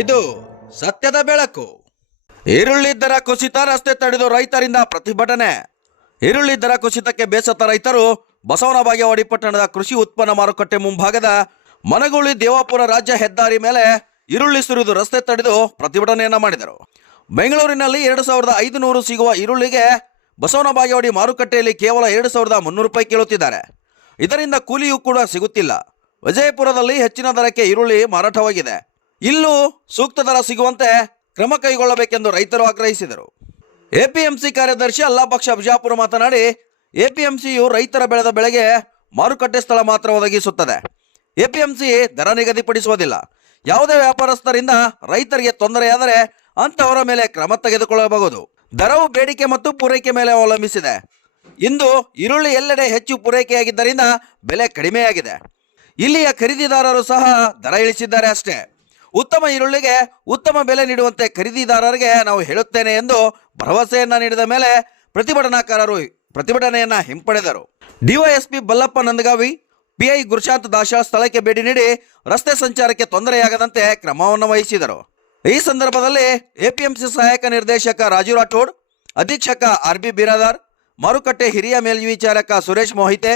ಇದು ಸತ್ಯದ ಬೆಳಕು. ಈರುಳ್ಳಿ ದರ ಕುಸಿತ, ರಸ್ತೆ ತಡೆದು ರೈತರಿಂದ ಪ್ರತಿಭಟನೆ. ಈರುಳ್ಳಿ ದರ ಕುಸಿತಕ್ಕೆ ಬೇಸತ್ತ ರೈತರು ಬಸವನ ಬಾಗೇವಾಡಿ ಪಟ್ಟಣದ ಕೃಷಿ ಉತ್ಪನ್ನ ಮಾರುಕಟ್ಟೆ ಮುಂಭಾಗದ ಮನಗೂಳಿ ದೇವಾಪುರ ರಾಜ್ಯ ಹೆದ್ದಾರಿ ಮೇಲೆ ಈರುಳ್ಳಿ ಸುರಿದು ರಸ್ತೆ ತಡೆದು ಪ್ರತಿಭಟನೆಯನ್ನ ಮಾಡಿದರು. ಬೆಂಗಳೂರಿನಲ್ಲಿ 2500 ಸಿಗುವ ಈರುಳ್ಳಿಗೆ ಬಸವನ ಬಾಗೇವಾಡಿ ಮಾರುಕಟ್ಟೆಯಲ್ಲಿ ಕೇವಲ 2300 ರೂಪಾಯಿ ಕೇಳುತ್ತಿದ್ದಾರೆ. ಇದರಿಂದ ಕೂಲಿಯೂ ಕೂಡ ಸಿಗುತ್ತಿಲ್ಲ. ವಿಜಯಪುರದಲ್ಲಿ ಹೆಚ್ಚಿನ ದರಕ್ಕೆ ಈರುಳ್ಳಿ ಮಾರಾಟವಾಗಿದೆ. ಇಲ್ಲೂ ಸೂಕ್ತ ದರ ಸಿಗುವಂತೆ ಕ್ರಮ ಕೈಗೊಳ್ಳಬೇಕೆಂದು ರೈತರು ಆಗ್ರಹಿಸಿದರು. ಎಪಿಎಂಸಿ ಕಾರ್ಯದರ್ಶಿ ಅಲ್ಲಾಬಕ್ಷ ಬಿಜಾಪುರ ಮಾತನಾಡಿ, ಎಪಿಎಂಸಿಯು ರೈತರ ಬೆಳೆದ ಬೆಳೆಗೆ ಮಾರುಕಟ್ಟೆ ಸ್ಥಳ ಮಾತ್ರ ಒದಗಿಸುತ್ತದೆ. ಎಪಿಎಂಸಿ ದರ ನಿಗದಿಪಡಿಸುವುದಿಲ್ಲ. ಯಾವುದೇ ವ್ಯಾಪಾರಸ್ಥರಿಂದ ರೈತರಿಗೆ ತೊಂದರೆಯಾದರೆ ಅಂತವರ ಮೇಲೆ ಕ್ರಮ ತೆಗೆದುಕೊಳ್ಳಬಹುದು. ದರವು ಬೇಡಿಕೆ ಮತ್ತು ಪೂರೈಕೆ ಮೇಲೆ ಅವಲಂಬಿಸಿದೆ. ಇಂದು ಈರುಳ್ಳಿ ಎಲ್ಲೆಡೆ ಹೆಚ್ಚು ಪೂರೈಕೆಯಾಗಿದ್ದರಿಂದ ಬೆಲೆ ಕಡಿಮೆಯಾಗಿದೆ. ಇಲ್ಲಿಯ ಖರೀದಿದಾರರು ಸಹ ದರ ಇಳಿಸಿದ್ದಾರೆ ಅಷ್ಟೇ. ಉತ್ತಮ ಈರುಳ್ಳಿಗೆ ಉತ್ತಮ ಬೆಲೆ ನೀಡುವಂತೆ ಖರೀದಿದಾರರಿಗೆ ನಾವು ಹೇಳುತ್ತೇನೆ ಎಂದು ಭರವಸೆಯನ್ನ ನೀಡಿದ ಮೇಲೆ ಪ್ರತಿಭಟನಾಕಾರರು ಪ್ರತಿಭಟನೆಯನ್ನ ಹಿಂಪಡೆದರು. ಡಿವೈಎಸ್ಪಿ ಬಲ್ಲಪ್ಪ ನಂದಗಾವಿ, ಪಿಐ ಗುರುಶಾಂತ್ ದಾಶ ಸ್ಥಳಕ್ಕೆ ಭೇಟಿ ನೀಡಿ ರಸ್ತೆ ಸಂಚಾರಕ್ಕೆ ತೊಂದರೆಯಾಗದಂತೆ ಕ್ರಮವನ್ನು ವಹಿಸಿದರು. ಈ ಸಂದರ್ಭದಲ್ಲಿ ಎಪಿಎಂಸಿ ಸಹಾಯಕ ನಿರ್ದೇಶಕ ರಾಜು ರಾಠೋಡ್, ಅಧೀಕ್ಷಕ ಆರ್ಬಿ ಬಿರಾದಾರ್, ಮಾರುಕಟ್ಟೆ ಹಿರಿಯ ಮೇಲ್ವಿಚಾರಕ ಸುರೇಶ್ ಮೋಹಿತೆ,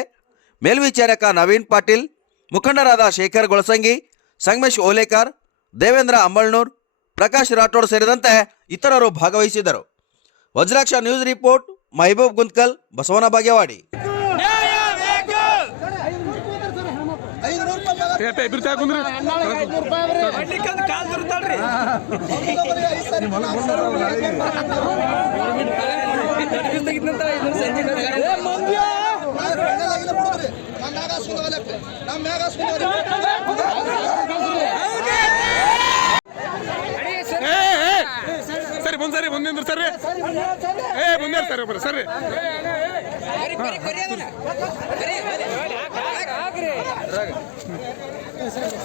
ಮೇಲ್ವಿಚಾರಕ ನವೀನ್ ಪಾಟೀಲ್, ಮುಖಂಡರಾದ ಶೇಖರ್ ಗೊಳಸಂಗಿ, ಸಂಗಮೇಶ್ ಓಲೇಕರ್, ದೇವೇಂದ್ರ ಅಂಬಳ್ನೂರ್, ಪ್ರಕಾಶ್ ರಾಠೋಡ್ ಸೇರಿದಂತೆ ಇತರರು ಭಾಗವಹಿಸಿದರು. Vajraksha news report, Mehboob Guntakal, Basavana Bagewadi. ಸರಿ ಮುಂದೆ ಮುಂದೆ ಸರಿ ಮುಂದೆ ಸರಿ ಒಬ್ಬರು ಸರಿ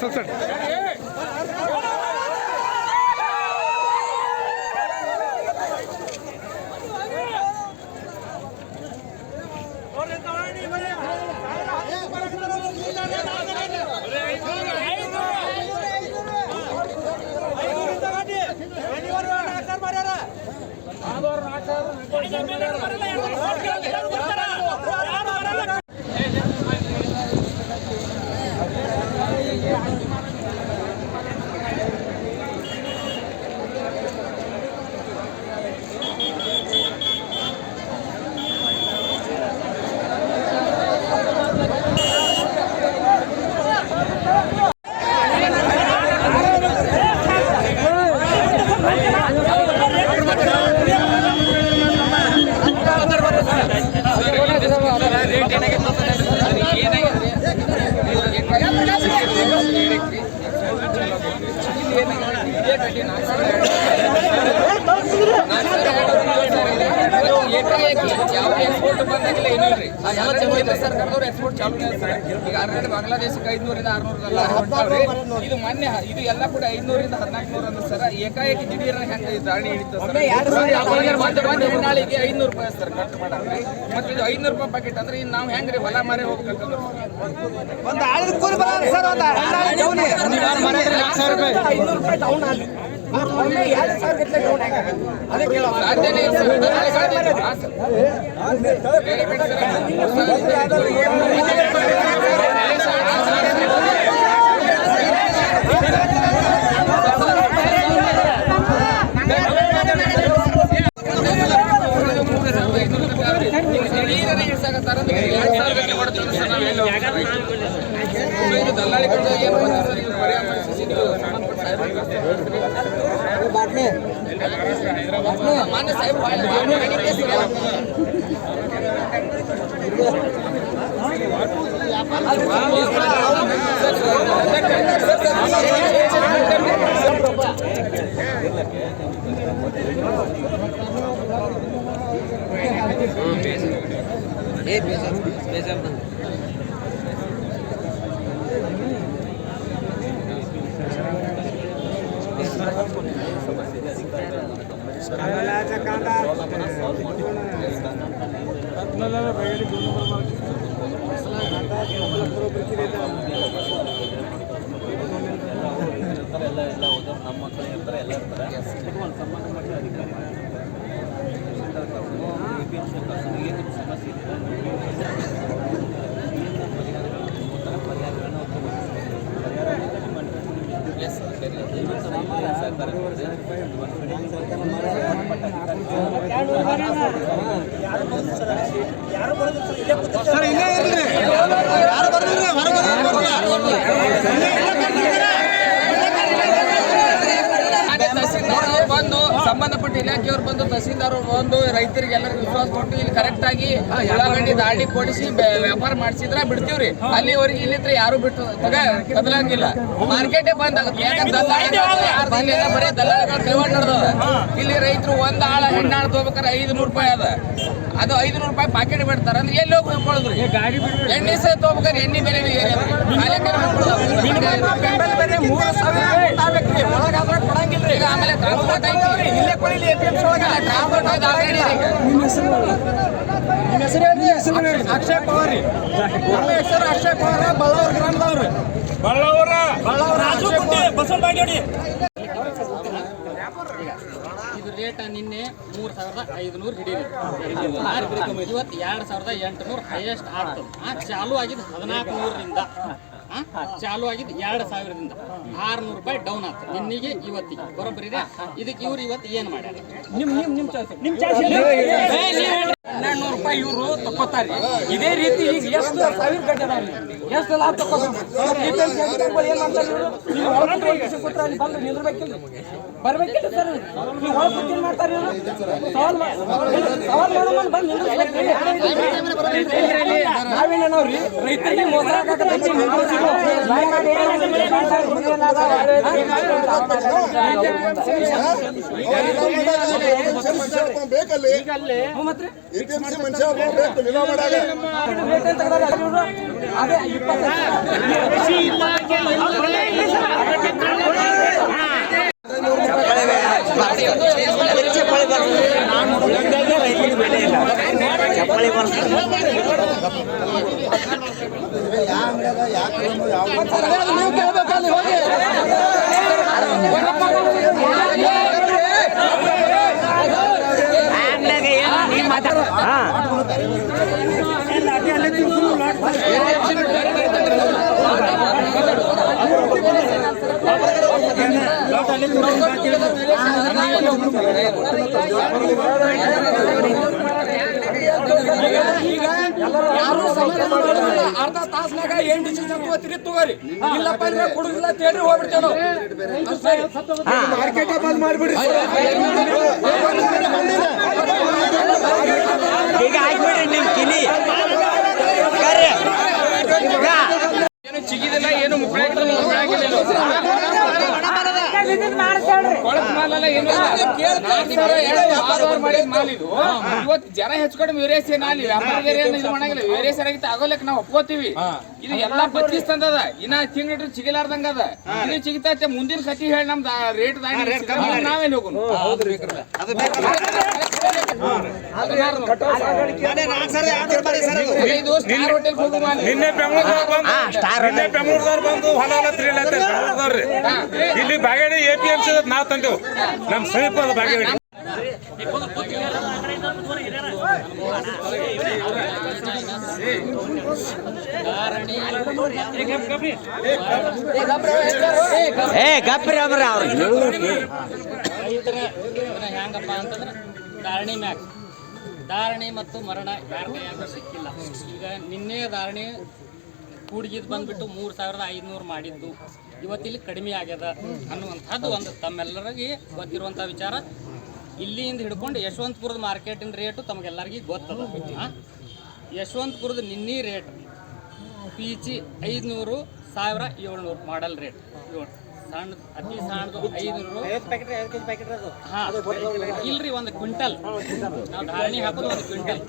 ಸರಿ ಎಕ್ಸ್ಪೋರ್ಟ್ ಬಂದಾಗಿಲ್ಲ ಏನೂ ರೀ. ಕೇಂದ್ರ ಸರ್ಕಾರದವ್ರು ಎಕ್ಸ್ಪೋರ್ಟ್ ಚಾಲೂ ಸರ್. ಈಗ ಆಲ್ರೆಡಿ ಬಾಂಗ್ಲಾದೇಶಕ್ಕೆ 500ರಿಂದ 600 ಇದು ಮೊನ್ನೆ ಇದು ಎಲ್ಲ ಕೂಡ 500ರಿಂದ 1400 ಅಂದ್ರೆ ಸರ್. ಏಕಾಏಕಿ ದಿಢೀರ್ನ ಹೆಂಗೆ ದಾಳಿ ಹಿಡಿತು ಸರ್. ನಾಳೆಗೆ 500 ರೂಪಾಯಿ ಸರ್ ಕಟ್ ಮಾಡಕ್ರಿ. ಮತ್ತೆ ಇದು 500 ರೂಪಾಯಿ ಪ್ಯಾಕೆಟ್ ಅಂದ್ರೆ ಇನ್ನು ನಾವು ಹೆಂಗ್ರಿ ಹೊಲ ಮಾರೇ ಹೋಗ್ಬೇಕಂದ್ರೆ ಒಂದು ಆಳಿದ ಕೂಲಿ ಬರೋದು ಸರ್. ಒಂದು 500 ರೂಪಾಯಿ ಡೌನ್ ಆಗಲಿ ಸಾಧ್ಯನೇ ಇಲ್ಲ ಸರ್. ದಲ್ಲಾಳಿ ಮಾನ್ಯ ಸಾಹೇಬ್ ನಮ್ಮ ಬಂದು ಸಂಬಂಧಪಟ್ಟ ಇಲಾಖೆಯವರು ಬಂದು ತಹಸೀಲ್ದಾರ್ ಬಂದು ರೈತರಿಗೆ ಎಲ್ಲರಿಗೂ ವಿಶ್ವಾಸ ಕೊಟ್ಟು ಇಲ್ಲಿ ಕರೆಕ್ಟ್ ಆಗಿ ಉಳ್ಳಾಗಡ್ಡಿ ದಾಡಿ ಕೊಡಿಸಿ ವ್ಯಾಪಾರ ಮಾಡಿಸಿದ್ರ ಬಿಡ್ತೀವ್ರಿ ಅಲ್ಲಿವರೆಗೆ ಇಲ್ಲಿದ್ರೆ ಯಾರು ಬಿಟ್ಟು ಬದಲಾಗಿಲ್ಲ ಮಾರ್ಕೆಟೇ ಬಂದ್ ಆಗುತ್ತೆ. ಯಾಕಂದ್ರೆ ಬರೀ ದಲ್ಲಾಳಿಗಳ ಕೈವಾಡ ನಡೆದದ. ಇಲ್ಲಿ ರೈತರು ಒಂದ್ ಆಳ ಹೆಣ್ಣಾಳು ತಗೋಬೇಕಾರೆ 500 ರೂಪಾಯಿ ಅದ. ಅದು 500 ರೂಪಾಯಿ ಪಾಕೆಟ್ ಬಿಡ್ತಾರ ಅಂದ್ರೆ ಎಲ್ಲಿ ಹೋಗಿ ಹಾಕೊಳ್ಳೋದ್ರಿ? ಎಣ್ಣೆ ಸಹ ತಗೋಬೇಕಾದ್ರೆ ಎಣ್ಣೆ ಬೆಲೆ ಆಮೇಲೆ ಟ್ರಾನ್ಸ್ಪೋರ್ಟ್ ಅಕ್ಷಯ್ ಪವಾರ್ ರೀ. ನಮ್ಮ ಹೆಸರು ಅಕ್ಷಯ್ ಪವಾರ, ಬಳ್ಳಾವರ ಗ್ರಾಮದವ್ರು. ಇದು ರೇಟ್ ನಿನ್ನೆ 3500 ಹಿಡೀರಿ. ಇವತ್ತು 2800 ಹೈಯೆಸ್ಟ್ ಆಗ್ತದೆ. ಚಾಲು ಆಗಿದ್ದು 1400ರಿಂದ ಚಾಲು ಆಗಿದ್ದು 2000ರಿಂದ 600 ರೂಪಾಯಿ ಡೌನ್ ಆಗ್ತದೆ. ನಿನ್ನೆಗೆ ಇವತ್ತಿಗೆ ಬರೋಬ್ಬರಿ ಇದೆ. ಇದಕ್ಕೆ ಇವ್ರು ಇವತ್ತು ಏನು ಮಾಡ್ಯಾರ? 1200 ರೂಪಾಯಿ ಇವರು ತಕ್ಕೋತಾರೆ. ಇದೇ ರೀತಿ ಈಗ ಎಷ್ಟು ಸಾವಿರ ಗಂಟೆ ಅದಾವ್ರಿ, ಎಷ್ಟು ಲಾಭ ತಕ್ಕೋಬೇಕು? ಏನ್ ಮಾಡ್ತಾರೆ ಇವರು? ನೀವು ಒಳಗೆ ಕೊಟ್ರೆ ಅಲ್ಲಿ ಬಂದು ನಿಲ್ಬೇಕಿಲ್ಲ, ಬರ್ಬೇಕಿಲ್ಲ ಸರ್. ನೀವು ಒಳಗೆ ಏನ್ ಮಾಡ್ತಾರೆ ಇವರು? ಸವಾಲ್ ಮಾಡೋದು ಬಂದು ನಿಲ್ಬೇಕ್ರಿ. ನಾವೇನವ್ರಿ ರೈತರಿಗೆ ಮೋಸ ಅರ್ಧ ತಾಸ್ನಾಗ 8 ಚೀಲ ತಗೋರಿ. ಇಲ್ಲಪ್ಪ ಅಂದ್ರೆ ಕುಡುದಿಲ್ಲ ತೇಡ್ರಿ ಹೋಗ್ಬಿಡ್ತೇವೆ ನಾವು. ಮಾರ್ಕೆಟ್ ಬಂದ್ ಮಾಡ್ಬಿಡ್ರಿ. ಈಗ ಆಗ್ಬಿಡ್ರಿ ನಿಮ್ ಕಿಲಿ ಏನು ಚಿಗಿದಿಲ್ಲ, ಏನು ಮುಕ್ಕಳಾಗಿಲ್ಲ, ಕೊಳತ್ ಮಾಲೆಲ್ಲ ಏನು ಮಾಲ್ ಇದು. ಇವತ್ತು ಜನ ಹೆಚ್ಚು ವೇರಿಯಸ್ ಏನಾಗಲಿ ವ್ಯಾಪಾರಿಗರ ಇದು ಮಾಡಂಗಿಲ್ಲ. ವೇರಿಯಸ್ ಆಗಿತ್ತು ಆಗೋಲಕ್ ನಾವು ಒಪ್ಕೋತೀವಿ. ಇದು ಎಲ್ಲಾ ಬತ್ತಿಸ್ತಂದದ. ಇನ್ನ ತಿಂಗಳು ಚಿಗಿಲಾರ್ದಂಗ ಅದ. ಇದು ಚಿಗಿತ ಮುಂದಿನ ಕತಿ ಹೇಳಿ ನಮ್ದು ರೇಟ್ ನಾವೇನ್ ಹೋಗೋಣ? ಇದು ಸ್ಟಾರ್ ಹೋಟೆಲ್ ಹೋಗುವ ನಿನ್ನೆ ಬೆಂಗಳೂರದವ್ರು ಬಂದು ಹೊಲ ಬೆಂಗಳೂರದವ್ರಿ ಇಲ್ಲಿ ಬಾಗೇಡಿ APMC ನಾವು ತಂದೆವು. ನಮ್ ಸಮೀಪ ಅದ ಬಾಗೇಡಿ. ಹೆಂಗಪ್ಪ ಅಂತಂದ್ರೆ ಧಾರಣಿ ಮತ್ತು ಮರಣ ಯಾರ ಕೈಯಾಗ ಸಿಕ್ಕಿಲ್ಲ. ಈಗ ನಿನ್ನೆ ಧಾರಣಿ ಕೂಡಿಗಿದ್ದು ಬಂದ್ಬಿಟ್ಟು 3500 ಮಾಡಿದ್ದು ಇವತ್ತಿಲ್ಲಿ ಕಡಿಮೆ ಆಗ್ಯದ ಅನ್ನುವಂಥದ್ದು ಒಂದು ತಮ್ಮೆಲ್ಲರಿಗೆ ಗೊತ್ತಿರುವಂಥ ವಿಚಾರ. ಇಲ್ಲಿಂದ ಹಿಡ್ಕೊಂಡು ಯಶವಂತಪುರದ ಮಾರ್ಕೆಟಿನ ರೇಟು ತಮಗೆಲ್ಲರಿಗೂ ಗೊತ್ತದ. ಯಶವಂತಪುರದ ನಿನ್ನೆ ರೇಟ್ PG 500, 1700 ಮಾಡಲ್ ರೇಟ್. ಸಣ್ಣ ಅತಿ ಸಣ್ಣದು 500. ಹಾಂ ಇಲ್ರಿ, ಒಂದು ಕ್ವಿಂಟಲ್ ನಾವು ಧಾರಣಿ ಹಾಕೋದು 1 ಕ್ವಿಂಟಲ್.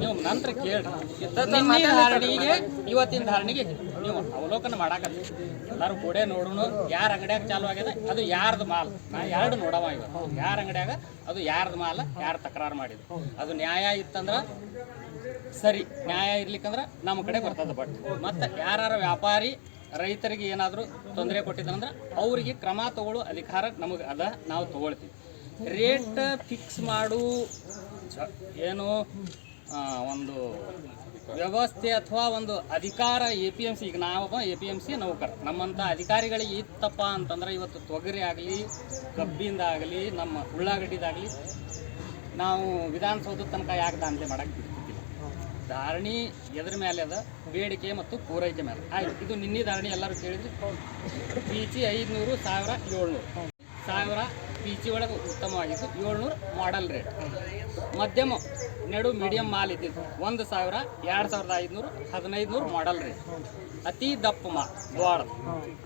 ನೀವು ನಂತರ ಕೇಳ್ರಿ ನಿನ್ನೆ ಧಾರಣಿಗೆ ಇವತ್ತಿನ ಧಾರಣಿಗೆ ನೀವು ಅವಲೋಕನ ಮಾಡಾಕತ್ತಿ. ಎಲ್ಲರೂ ಕೂಡ ನೋಡೋಣ ಯಾರ ಅಂಗಡಿಯಾಗ ಚಾಲು ಆಗ್ಯದ, ಅದು ಯಾರ್ದು ಮಾಲ್. ನಾ ಎರಡು ನೋಡವ ಇವತ್ತು ಯಾರ ಅಂಗಡಿಯಾಗ ಅದು ಯಾರ್ದು ಮಾಲ, ಯಾರು ತಕರಾರು ಮಾಡಿದ್ರು. ಅದು ನ್ಯಾಯ ಇತ್ತಂದ್ರೆ ಸರಿ, ನ್ಯಾಯ ಇರ್ಲಿಕ್ಕಂದ್ರೆ ನಮ್ಮ ಕಡೆ ಬರ್ತದೆ. ಬಟ್ ಮತ್ತು ಯಾರು ವ್ಯಾಪಾರಿ ರೈತರಿಗೆ ಏನಾದರೂ ತೊಂದರೆ ಕೊಟ್ಟಿದ್ದಂದ್ರೆ ಅವರಿಗೆ ಕ್ರಮ ತಗೊಳ್ಳೋ ಅಧಿಕಾರ ನಮಗೆ ಅದ, ನಾವು ತಗೊಳ್ತೀವಿ. ರೇಟ್ ಫಿಕ್ಸ್ ಮಾಡು ಏನು ಒಂದು ವ್ಯವಸ್ಥೆ ಅಥವಾ ಒಂದು ಅಧಿಕಾರ APMC, ಈಗ ನಾವೊಬ್ಬ APMC ನೌಕರ, ನಮ್ಮಂಥ ಅಧಿಕಾರಿಗಳಿಗೆ ಇತ್ತಪ್ಪ ಅಂತಂದ್ರೆ ಇವತ್ತು ತೊಗರಿ ಆಗಲಿ, ಕಬ್ಬಿಂದ ಆಗಲಿ, ನಮ್ಮ ಉಳ್ಳಾಗಡ್ಡಿದಾಗಲಿ ನಾವು ವಿಧಾನಸೌಧದ ತನಕ ಯಾಕೆ ದಾಂಧಲೆ ಮಾಡಕ್ಕೆ ಬಿಡ್ತಿದ್ದಿಲ್ಲ. ಧಾರಣಿ ಎದ್ರ ಮೇಲೆ ಅದ, ಬೇಡಿಕೆ ಮತ್ತು ಪೂರೈಕೆ ಮೇಲೆ ಆಯ್ತು. ಇದು ನಿನ್ನೆ ಧಾರಣಿ ಎಲ್ಲರೂ ಕೇಳಿದ್ರಿ. PG 500, 1000, 700. 1000 PG ಒಳಗೆ ಉತ್ತಮವಾಗಿತ್ತು, 700 ಮಾಡೆಲ್ ರೇಟ್. ಮಧ್ಯಮ ನೆಡು ಮೀಡಿಯಂ ಮಾಲ್ ಇದ್ದಿದ್ದು 1000, 2500, 1500 ಮಾಡೆಲ್ ರೇಟ್. ಅತಿ ದಪ್ಪ ಮಾಲ್ ದೊಡ್ಡ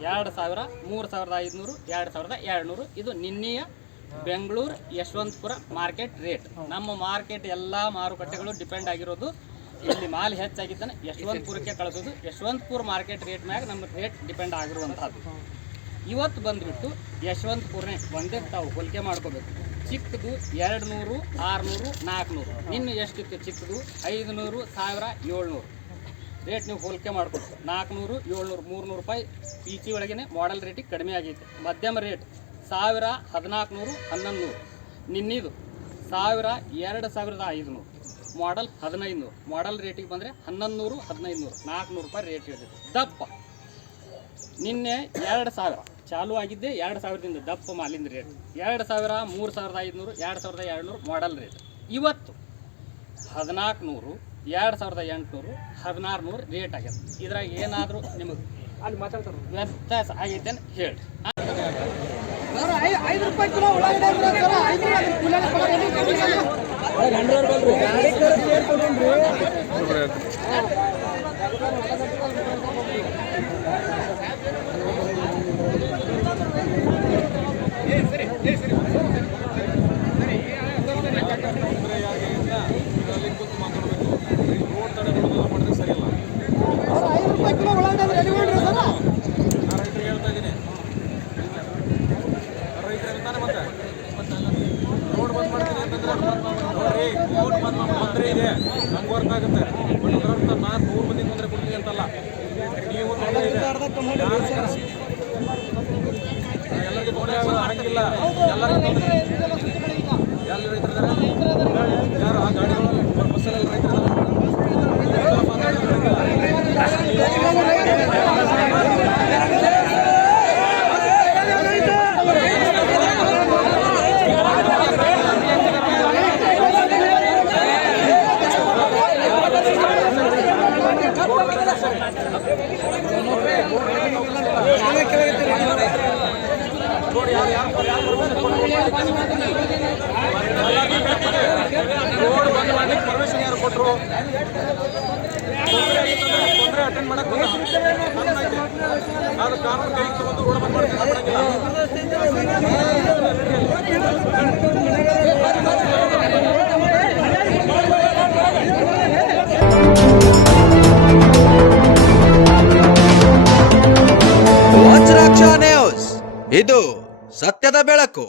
2000, 3500, 2200. ಇದು ನಿನ್ನೆಯ ಬೆಂಗಳೂರು ಯಶವಂತಪುರ ಮಾರ್ಕೆಟ್ ರೇಟ್. ನಮ್ಮ ಮಾರ್ಕೆಟ್ ಎಲ್ಲ ಮಾರುಕಟ್ಟೆಗಳು ಡಿಪೆಂಡ್ ಆಗಿರೋದು ಇಲ್ಲಿ ಮಾಲ್ ಹೆಚ್ಚಾಗಿದ್ದಾನೆ ಯಶವಂತಪುರಕ್ಕೆ ಕಳಿಸೋದು. ಯಶವಂತಪುರ ಮಾರ್ಕೆಟ್ ರೇಟ್ ಮ್ಯಾಗ ನಮ್ಮ ರೇಟ್ ಡಿಪೆಂಡ್ ಆಗಿರುವಂಥದ್ದು. ಇವತ್ತು ಬಂದುಬಿಟ್ಟು ಯಶವಂತಪುರನೇ ಒಂದೇ ತಾವು ಹೋಲಿಕೆ ಮಾಡ್ಕೋಬೇಕು. ಚಿಕ್ಕದು 200, 600, 400. ನಿನ್ನೆ ಎಷ್ಟಿತ್ತು ಚಿಕ್ಕದು? 500, 1000, 700 ರೇಟ್ ನೀವು ಹೋಲಿಕೆ ಮಾಡ್ಕೊಬೇಕು. 400, 700, 300 ರೂಪಾಯಿ PG ಒಳಗೇ ಮಾಡೆಲ್ ರೇಟಿಗೆ ಕಡಿಮೆ ಆಗೈತೆ. ಮಧ್ಯಮ ರೇಟ್ 1000, 1400, 1100. ನಿನ್ನಿದು 1000, 2500 ಮಾಡೆಲ್ 1500. ಮಾಡೆಲ್ ರೇಟಿಗೆ ಬಂದರೆ 1100, 1500, 400 ರೂಪಾಯಿ ರೇಟ್ ಇರ್ತೈತೆ. ದಪ್ಪ ನಿನ್ನೆ 2000 ಚಾಲು ಆಗಿದ್ದೆ, 2000ದಿಂದ ದಪ್ಪ ಮಾಲಿಂದ ರೇಟ್ 2000, 3500, 2200 ಮಾಡೆಲ್ ರೇಟ್. ಇವತ್ತು 1400, 2800, 1600 ರೇಟ್ ಆಗ್ಯದ. ಇದ್ರಾಗ ಏನಾದರೂ ನಿಮಗೆ ಅಲ್ಲಿ ಮಾತಾಡ್ತಾರೆ ವ್ಯತ್ಯಾಸ ಆಗೈತೆ ಅಂತ ಹೇಳಿ. ₹5 ಕಿಲೋ ಉಳ್ಳಾಗಡ್ಡಿ ಪರ್ಮಿಷನ್ ಯಾರು ಕೊಟ್ಟರು? ತೊಂದರೆ ಅಟೆಂಡ್ ಮಾಡಕ್ಕೆ ಅದು ಕಾನೂನು ಕೈ ತಗೊಂಡು ರೋಡ್ ಬಂದ್ ಮಾಡ್ತೀನಿ. ವಜ್ರಾಕ್ಷ ನ್ಯೂಸ್, ಇದು ಸತ್ಯದ ಬೆಳಕು.